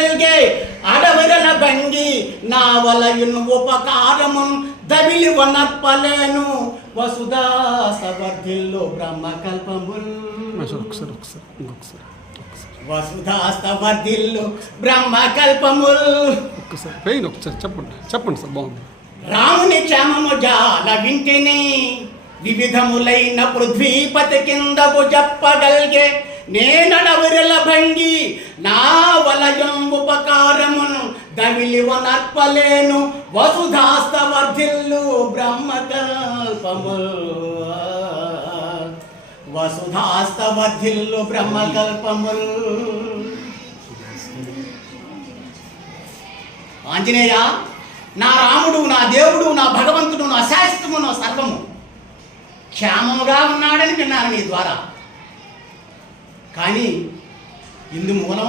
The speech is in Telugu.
చెప్పగలిగే అడవిరల భంగి నా వలయును ఉపకారము దవిలి వనర్పలేను వసుధా సవర్ధిల్లు బ్రహ్మకల్పముల్ వసుధాస్తవర్ధిల్లు బ్రహ్మకల్పముల్. చెప్పండి సార్, బాగుంది. రాముని క్షేమము జాల వింటిని వివిధములైన పృథ్వీపతి కిందకు చెప్పగలిగే నేనడవిరల భంగి నా వలయం ఉపకారమును దవిలి వనర్పలేను వసుధాస్తవర్ధిల్లు బ్రహ్మకల్పముల్. వసుధాస్తవర్ధిల్లు బ్రహ్మకల్పముల్. ఆంజనేయ, నా రాముడు, నా దేవుడు, నా భగవంతుడు, నా శాశ్వతము, నా సర్వము క్షేమముగా ఉన్నాడని విన్నాను నీ ద్వారా. కానీ ఇందు మూలముగా